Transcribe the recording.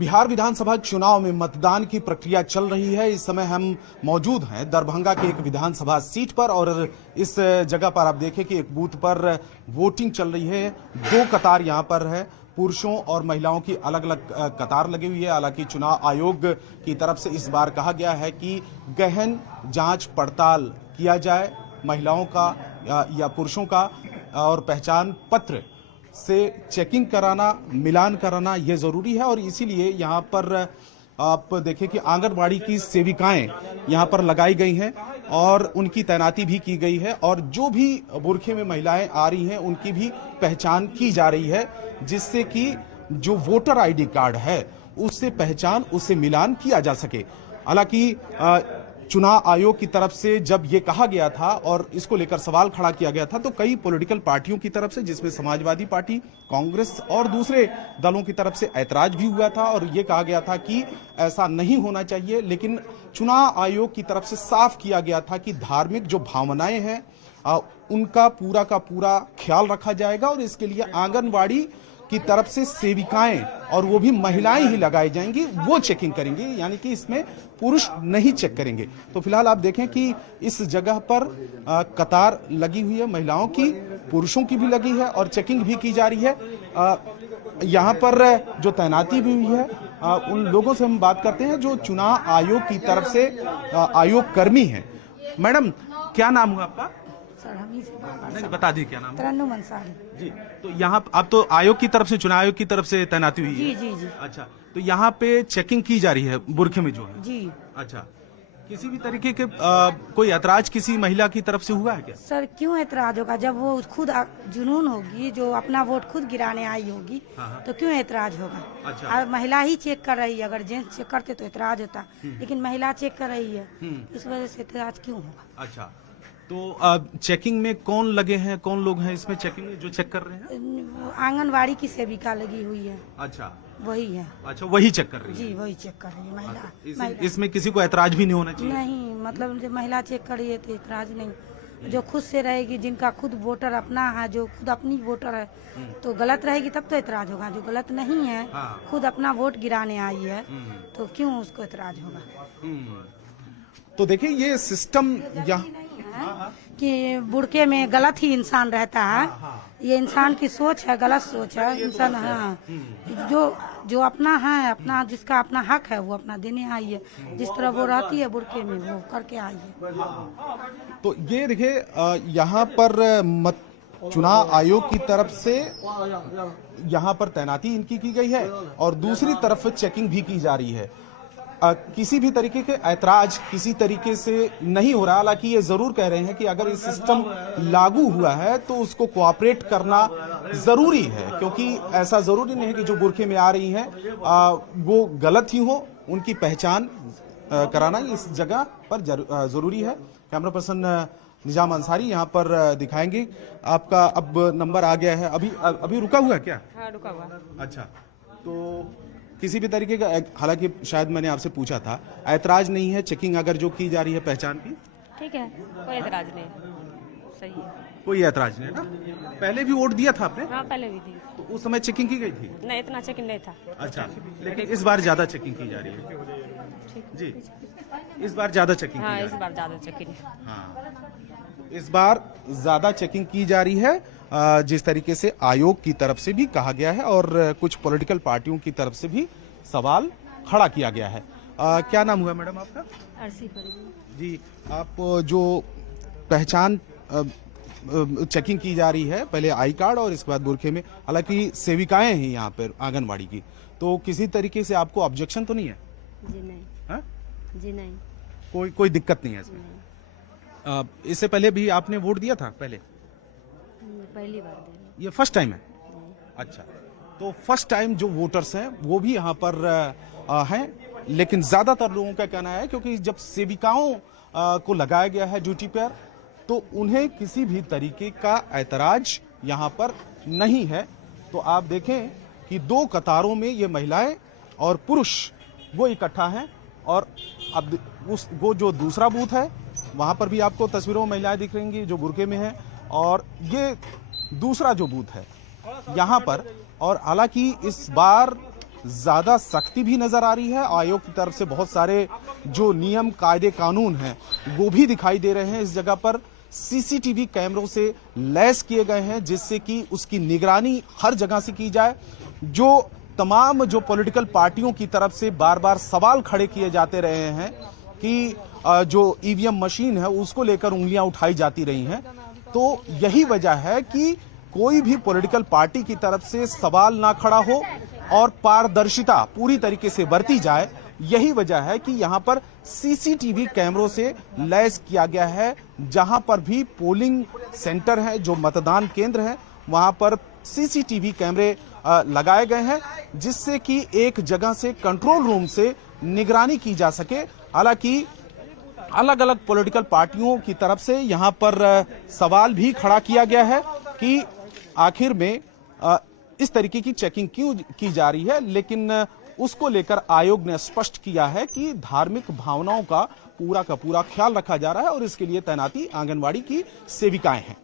बिहार विधानसभा चुनाव में मतदान की प्रक्रिया चल रही है। इस समय हम मौजूद हैं दरभंगा के एक विधानसभा सीट पर और इस जगह पर आप देखें कि एक बूथ पर वोटिंग चल रही है। दो कतार यहां पर है, पुरुषों और महिलाओं की अलग अलग कतार लगी हुई है। हालांकि चुनाव आयोग की तरफ से इस बार कहा गया है कि गहन जांच पड़ताल किया जाए महिलाओं का या पुरुषों का, और पहचान पत्र से चेकिंग कराना, मिलान कराना यह जरूरी है। और इसीलिए यहाँ पर आप देखें कि आंगनबाड़ी की सेविकाएं यहाँ पर लगाई गई हैं और उनकी तैनाती भी की गई है, और जो भी बुरखे में महिलाएं आ रही हैं उनकी भी पहचान की जा रही है, जिससे कि जो वोटर आईडी कार्ड है उससे पहचान, उससे मिलान किया जा सके। हालांकि चुनाव आयोग की तरफ से जब ये कहा गया था और इसको लेकर सवाल खड़ा किया गया था, तो कई पॉलिटिकल पार्टियों की तरफ से, जिसमें समाजवादी पार्टी, कांग्रेस और दूसरे दलों की तरफ से ऐतराज भी हुआ था और ये कहा गया था कि ऐसा नहीं होना चाहिए। लेकिन चुनाव आयोग की तरफ से साफ किया गया था कि धार्मिक जो भावनाएं हैं उनका पूरा का पूरा ख्याल रखा जाएगा और इसके लिए आंगनबाड़ी की तरफ से सेविकाएं, और वो भी महिलाएं ही लगाई जाएंगी, वो चेकिंग करेंगे, यानी कि इसमें पुरुष नहीं चेक करेंगे। तो फिलहाल आप देखें कि इस जगह पर कतार लगी हुई है, महिलाओं की, पुरुषों की भी लगी है और चेकिंग भी की जा रही है। यहाँ पर जो तैनाती भी हुई है, उन लोगों से हम बात करते हैं जो चुनाव आयोग की तरफ से आयोग कर्मी हैं। मैडम, क्या नाम हुआ आपका? सर हम ही नहीं, बता दी क्या नाम है? तरन्नुम अंसारी जी। तो यहाँ अब तो आयोग की तरफ से, चुनाव आयोग की तरफ से तैनाती हुई है? जी जी जी। अच्छा, तो यहाँ पे चेकिंग की जा रही है बुरखे में जो है? जी। अच्छा, किसी भी तरीके के कोई ऐतराज किसी महिला की तरफ से हुआ है क्या? सर क्यों ऐतराज होगा? जब वो खुद जुनून होगी, जो अपना वोट खुद गिराने आई होगी, तो क्यों ऐतराज होगा? अच्छा। महिला ही चेक कर रही है, अगर जेंट्स चेक करते तो ऐतराज होता, लेकिन महिला चेक कर रही है, इस वजह से ऐतराज क्यों होगा? अच्छा, तो चेकिंग में कौन लगे हैं, कौन लोग हैं इसमें चेकिंग में जो चेक कर रहे हैं? आंगनबाड़ी की सेविका लगी हुई है। अच्छा, वही है। अच्छा, वही चेक कर रही है? जी, वही चेक कर रही है महिला। इसमें किसी को ऐतराज भी नहीं होना चाहिए? नहीं, मतलब जब महिला चेक कर रही है तो ऐतराज नहीं। जो खुद से रहेगी, जिनका खुद वोटर अपना है, जो खुद अपनी वोटर है, तो गलत रहेगी तब तो ऐतराज होगा। जो गलत नहीं है, खुद अपना वोट गिराने आई है, तो क्यों उसको ऐतराज होगा? तो देखिए, ये सिस्टम यहाँ कि बुरके में गलत ही इंसान रहता है, ये इंसान की सोच है, गलत सोच है। इंसान हाँ, जो अपना है, अपना जिसका अपना हक है, वो अपना देने आई है। जिस तरह वो रहती है बुरके में, वो करके आई है। तो ये देखिए, यहाँ पर चुनाव आयोग की तरफ से यहाँ पर तैनाती इनकी की गई है और दूसरी तरफ चेकिंग भी की जा रही है। किसी भी तरीके के ऐतराज किसी तरीके से नहीं हो रहा। हालांकि ये जरूर कह रहे हैं कि अगर ये सिस्टम लागू हुआ है तो उसको कोऑपरेट करना जरूरी है, क्योंकि ऐसा जरूरी नहीं है कि जो बुरखे में आ रही हैं वो गलत ही हो। उनकी पहचान कराना इस जगह पर जरूरी है। कैमरा पर्सन निजाम अंसारी यहाँ पर दिखाएंगे। आपका अब नंबर आ गया है, अभी रुका हुआ है क्या? हाँ, रुका हुआ। अच्छा, तो किसी भी तरीके का, हालांकि शायद मैंने आपसे पूछा था, ऐतराज नहीं है चेकिंग अगर जो की जा रही है पहचान की? ठीक है, कोई ऐतराज नहीं, सही है। कोई ऐतराज नहीं ना? पहले भी वोट दिया था आपने? हाँ, पहले भी थी। तो उस समय चेकिंग की गई थी? नहीं, इतना चेकिंग नहीं था। अच्छा, लेकिन इस बार ज्यादा चेकिंग की जा रही है? जी, इस बार ज्यादा चेकिंग? हाँ, इस बार ज्यादा चेकिंग। हाँ, इस बार ज्यादा चेकिंग की जा रही है, जिस तरीके से आयोग की तरफ से भी कहा गया है और कुछ पॉलिटिकल पार्टियों की तरफ से भी सवाल खड़ा किया गया है। क्या नाम हुआ मैडम आपका? अर्सी परिधि। जी, आप जो पहचान चेकिंग की जा रही है, पहले आई कार्ड और इसके बाद बुरखे में, हालांकि सेविकाएं हैं यहाँ पर आंगनबाड़ी की, तो किसी तरीके से आपको ऑब्जेक्शन तो नहीं है? जी नहीं। हा? जी नहीं, कोई दिक्कत नहीं है इसमें? इससे पहले भी आपने वोट दिया था? पहले पहली बार दे रही। ये फर्स्ट टाइम है? अच्छा, तो फर्स्ट टाइम जो वोटर्स हैं वो भी यहाँ पर हैं, लेकिन ज्यादातर लोगों का कहना है क्योंकि जब सेविकाओं को लगाया गया है ड्यूटी पर, तो उन्हें किसी भी तरीके का ऐतराज यहाँ पर नहीं है। तो आप देखें कि दो कतारों में ये महिलाएं और पुरुष वो इकट्ठा हैं, और अब वो जो दूसरा बूथ है वहां पर भी आपको तस्वीरों में महिलाएं दिख रही जो बुरके में है, और ये दूसरा जो बूथ है यहाँ पर। और हालांकि इस बार ज्यादा सख्ती भी नजर आ रही है। आयोग की तरफ से बहुत सारे जो नियम कायदे कानून हैं वो भी दिखाई दे रहे हैं। इस जगह पर सीसीटीवी कैमरों से लैस किए गए हैं जिससे कि उसकी निगरानी हर जगह से की जाए। जो तमाम जो पॉलिटिकल पार्टियों की तरफ से बार बार सवाल खड़े किए जाते रहे हैं कि जो ईवीएम मशीन है उसको लेकर उंगलियां उठाई जाती रही हैं, तो यही वजह है कि कोई भी पॉलिटिकल पार्टी की तरफ से सवाल ना खड़ा हो और पारदर्शिता पूरी तरीके से बरती जाए। यही वजह है कि यहां पर सीसीटीवी कैमरों से लैस किया गया है। जहां पर भी पोलिंग सेंटर है, जो मतदान केंद्र है, वहां पर सीसीटीवी कैमरे लगाए गए हैं जिससे कि एक जगह से कंट्रोल रूम से निगरानी की जा सके। हालांकि अलग अलग पॉलिटिकल पार्टियों की तरफ से यहां पर सवाल भी खड़ा किया गया है कि आखिर में इस तरीके की चेकिंग क्यों की जा रही है, लेकिन उसको लेकर आयोग ने स्पष्ट किया है कि धार्मिक भावनाओं का पूरा ख्याल रखा जा रहा है और इसके लिए तैनाती आंगनवाड़ी की सेविकाएं हैं।